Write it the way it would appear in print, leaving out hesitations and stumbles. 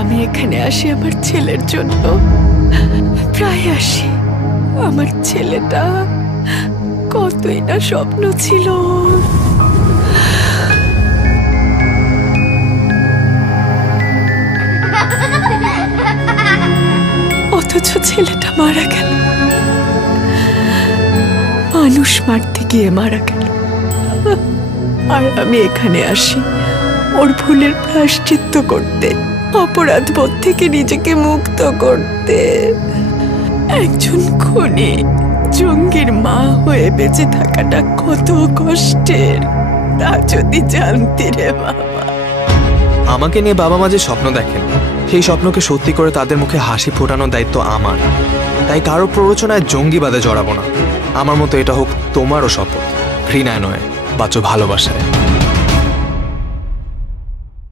আমি এখানে আসি আমার ছেলের জন্য, প্রায় আসি। আমার ছেলেটা কতই না স্বপ্ন ছিল। অথচ ছেলেটা মারা গেল, মানুষ মারতে গিয়ে মারা গেল। আর আমি এখানে আসি ওর ভুলের প্রায়শ্চিত্ত করতে, অপরাধ বোধ থেকে নিজেকে মুক্ত করতে। একজন খুনি জঙ্গির মা হয়ে বেঁচে থাকাটা কত কষ্টের, তা যদি জানতি রে বাবা। আমাকে নিয়ে বাবা মা যে স্বপ্ন দেখেন, সেই স্বপ্নকে সত্যি করে তাদের মুখে হাসি ফোটানোর দায়িত্ব আমার। তাই কারো প্ররোচনায় জঙ্গিবাদে জড়াবো না। আমার মতো এটা হোক তোমারও শপথ, ঘৃণায় নয়, বাঁচো ভালোবাসায়।